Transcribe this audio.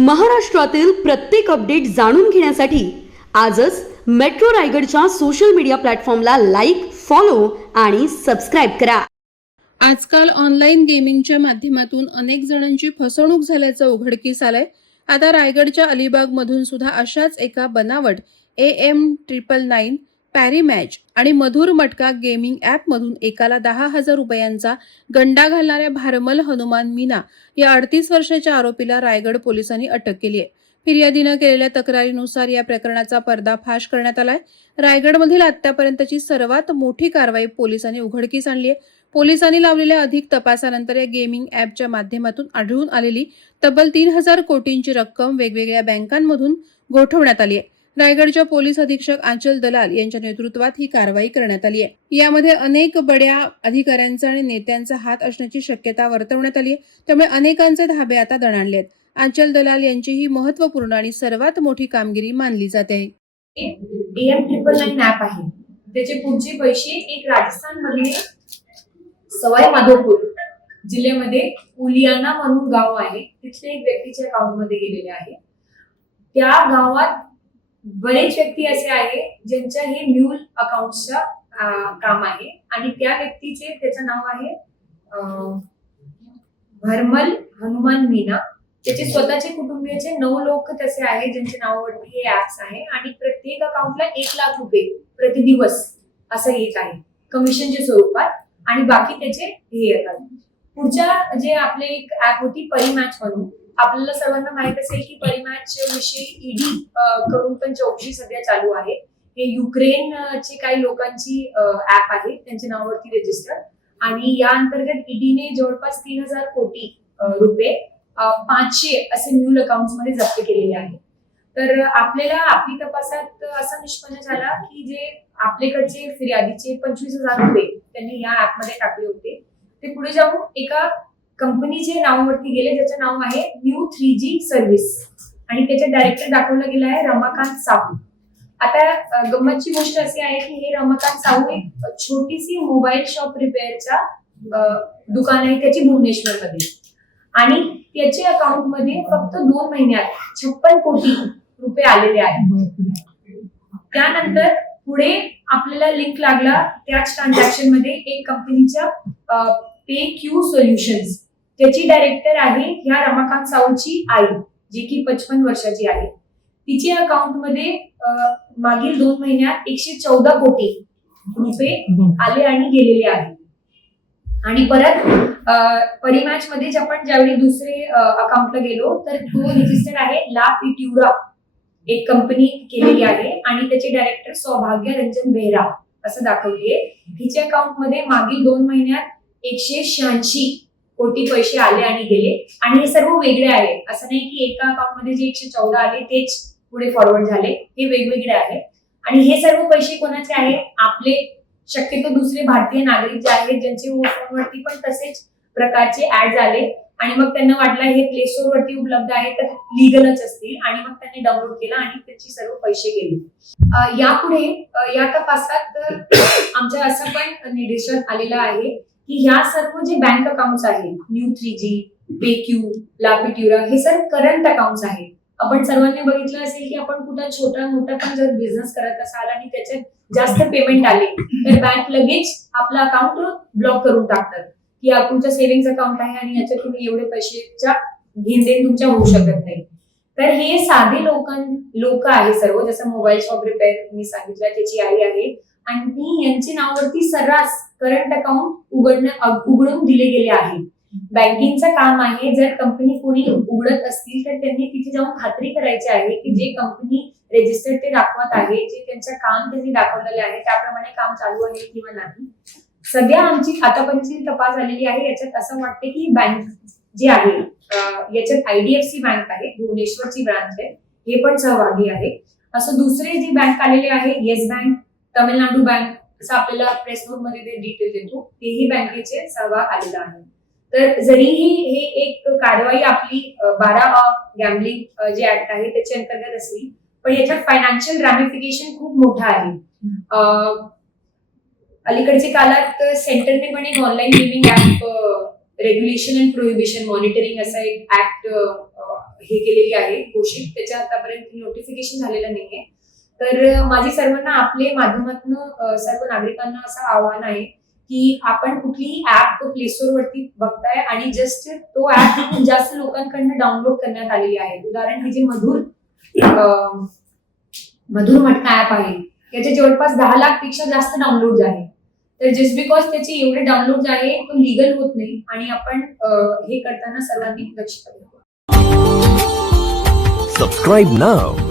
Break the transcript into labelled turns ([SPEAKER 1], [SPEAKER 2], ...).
[SPEAKER 1] महाराष्ट्रातील प्रत्येक अपडेट जाणून घेण्यासाठी आजच मेट्रो रायगडच्या सोशल मीडिया प्लॅटफॉर्मला लाईक फॉलो आणि सबस्क्राईब करा.
[SPEAKER 2] आजकाल ऑनलाईन गेमिंगच्या माध्यमातून अनेक जणांची फसवणूक झाल्याचं उघडकीस आलंय. आता रायगडच्या अलिबाग मधून सुद्धा अशाच एका बनावट A M triple nine Parimatch आणि मधुर मटका गेमिंग ॲपमधून एकाला दहा हजार रुपयांचा गंडा घालणाऱ्या भारमल हनुमान मीना या अडतीस वर्षाच्या आरोपीला रायगड पोलिसांनी अटक केली आहे. फिर्यादीनं केलेल्या तक्रारीनुसार या प्रकरणाचा पर्दाफाश करण्यात आलाय. रायगडमधील आतापर्यंतची सर्वात मोठी कारवाई पोलिसांनी उघडकीस आणली आहे. पोलिसांनी लावलेल्या अधिक तपासानंतर या गेमिंग ॲपच्या माध्यमातून आढळून आलेली तब्बल तीन हजार कोटींची रक्कम वेगवेगळ्या बँकांमधून गोठवण्यात आली आहे. रायगडच्या पोलीस अधीक्षक आंचल दलाल यांच्या नेतृत्वात ही कारवाई करण्यात आली आहे. यामध्ये अनेक बड्या अधिकाऱ्यांचा आणि नेत्यांचा हात असण्याची शक्यता वर्तवण्यात आली आहे. त्यामुळे अनेकांचे धाबे आता दणाणले आहेत. आंचल दलाल यांची ही महत्त्वपूर्ण आणि सर्वात मोठी कामगिरी मानली जाते. आहे
[SPEAKER 3] एम ट्रिपल नाईन ऍप आहे. त्याचे पुढचे पैसे एक राजस्थान मधले सवाई माधोपूर जिल्ह्यामध्ये उलियाना म्हणून गाव आहे. तिथल्या एक व्यक्तीच्या अकाउंटमध्ये गेलेले आहे. त्या गावात बरेच व्यक्ती असे आहे ज्यांच्या हे म्युल अकाउंटच्या काम आहे. आणि त्या व्यक्तीचे त्याचं नाव आहे भरमल हनुमान मीना. त्याचे स्वतःचे कुटुंबियाचे नऊ लोक तसे आहे ज्यांचे नावावरती हे ऍप्स आहे. आणि प्रत्येक अकाउंटला एक लाख रुपये प्रति दिवस असं येत आहे कमिशनच्या स्वरूपात. आणि बाकी त्याचे हे येतात. पुढच्या जे आपले एक ऍप होती परी मॅच म्हणून. आपल्याला सर्वांना माहीत असेल की परिमॅच विषयी ईडी करून पण चौकशी सध्या चालू आहे. हे युक्रेन काही लोकांची ऍप आहे त्यांच्या नावावरती रजिस्टर आणि या अंतर्गत ईडीने जवळपास तीन हजार कोटी रुपये पाचशे असे म्यूल अकाउंटमध्ये जप्त केलेले आहे. तर आपल्याला आपली तपासात असा निष्पन्न झाला की जे आपल्याकडचे फिर्यादीचे पंचवीस हजार रुपये त्यांनी या ऍपमध्ये टाकले होते. ते पुढे जाऊन एका कंपनीचे नावावरती गेले ज्याचं नाव आहे न्यू थ्री जी सर्व्हिस आणि त्याचे डायरेक्टर दाखवलं गेलं आहे रमाकांत साहू. आता गंमतची गोष्ट अशी आहे की हे रमाकांत साहू एक छोटीशी मोबाईल शॉप रिपेअरच्या दुकान आहे त्याची भुवनेश्वर मध्ये आणि त्याचे अकाउंटमध्ये फक्त दोन महिन्यात छप्पन कोटी रुपये आलेले आहेत. त्यानंतर पुढे आपल्याला लिंक लागला त्याच ट्रान्झॅक्शनमध्ये एक कंपनीच्या पे क्यू सोल्युशन्स त्याची डायरेक्टर आहे ह्या रमाकांत साऊची आई जी की पचपन वर्षाची आहे. तिचे अकाउंटमध्ये अं, मागील दोन महिन्यात एकशे चौदा कोटी रुपये आले आणि गेलेले आहे. आणि परत परिमॅच मध्ये आपण ज्यावेळी दुसरे अकाउंटला गेलो तर तो रजिस्टर आहे ला पिट्युरा एक कंपनी केलेली आहे आणि त्याचे डायरेक्टर सौभाग्य रंजन बेहरा असं दाखवलीये. तिच्या अकाउंटमध्ये मागील दोन महिन्यात एकशे शहाऐंशी कोटी पैसे आले आणि गेले. आणि हे सर्व वेगळे आहे. असं नाही की एका अकाउंटमध्ये जे एकशे चौदा आले तेच पुढे फॉरवर्ड झाले. हे वेगवेगळे आहे. आणि हे सर्व पैसे कोणाचे आहे? आपले शक्यतो दुसरे भारतीय नागरिक जे आहेत ज्यांचे फोनवरती पण तसेच प्रकारचे ऍड आले. आणि मग त्यांना वाटलं हे प्ले स्टोर वरती उपलब्ध आहे तर लिगलच असतील. आणि मग त्यांनी डाउनलोड केला आणि त्याचे सर्व पैसे गेले. यापुढे या तपासात आमच्या असं पण निदेशात आलेलं आहे. की ह्या सर्व जे बँक अकाउंट आहेत न्यू थ्री जी पेक्यू लापिट्युरा हे सर्व करंट अकाउंट आहेत. आपण सर्वांनी बघितलं असेल की आपण कुठं छोटा मोठा पण जर बिझनेस करत असाल आणि त्याच्यात जास्त पेमेंट आले तर बँक लगेच आपलं अकाउंट ब्लॉक करून टाकतात. की तुमचं सेव्हिंग अकाउंट आहे आणि याच्यात तुम्ही एवढे पैसेच्या घेणदेण तुमच्या होऊ शकत नाही. तर हे साधे लोक लोक आहे सर्व जसं मोबाईल शॉप रिपेअर मी सांगितलं त्याची आई आहे. आणि यांची नावावरती सर्रास करंट अकाउंट उघडणं उघडून दिले गेले आहे. बँकिंगचं काम आहे जर कंपनी कोणी उघडत असतील तर त्यांनी तिथे जाऊन खात्री करायची आहे की जे कंपनी रजिस्टर्ड ते दाखवत आहे जे त्यांचं काम त्यांनी दाखवलेले आहे त्याप्रमाणे काम चालू आहे किंवा नाही. सध्या आमची आतापर्यंतची तपास झालेली आहे. याच्यात असं वाटते की बँक जी आहे याच्यात आयडीएफसी बँक आहे भुवनेश्वरची ब्रांच आहे हे पण सहभागी आहे. असं दुसरे जी बँक आलेले आहे येस बँक तमिळनाडू बँक जसं आपल्याला प्रेस नोटमध्ये ते डिटेल देतो तेही बँकेचे सहभाग आलेला आहे. तर जरीही हे एक कारवाई आपली बारा गॅम्बलिंग जे ऍक्ट आहे त्याच्या अंतर्गत असली पण याच्यात फायनान्शियल रॅमिफिकेशन खूप मोठं आहे. अलीकडच्या काळात सेंटरने पण एक online gaming app regulation and prohibition monitoring असा एक ऍक्ट हे केलेली आहे. घोषित त्याच्या आतापर्यंत नोटिफिकेशन झालेलं नाहीये. तर माझी सर्वांना आपले माध्यमातून सर्व नागरिकांना असं आव्हान आहे की आपण कुठलीही ऍप प्ले स्टोर वरती बघताय आणि जस्ट तो ऍप जास्त लोकांकडनं डाउनलोड करण्यात आलेली आहे. उदाहरण हे जे मधुर मधुर मटका ऍप आहे त्याचे जवळपास दहा लाखपेक्षा जास्त डाउनलोड आहे. तर जस्ट बिकॉज त्याचे एवढे डाउनलोड आहे तो लिगल होत नाही आणि आपण हे करताना सर्वांनी लक्ष करू
[SPEAKER 4] subscribe now.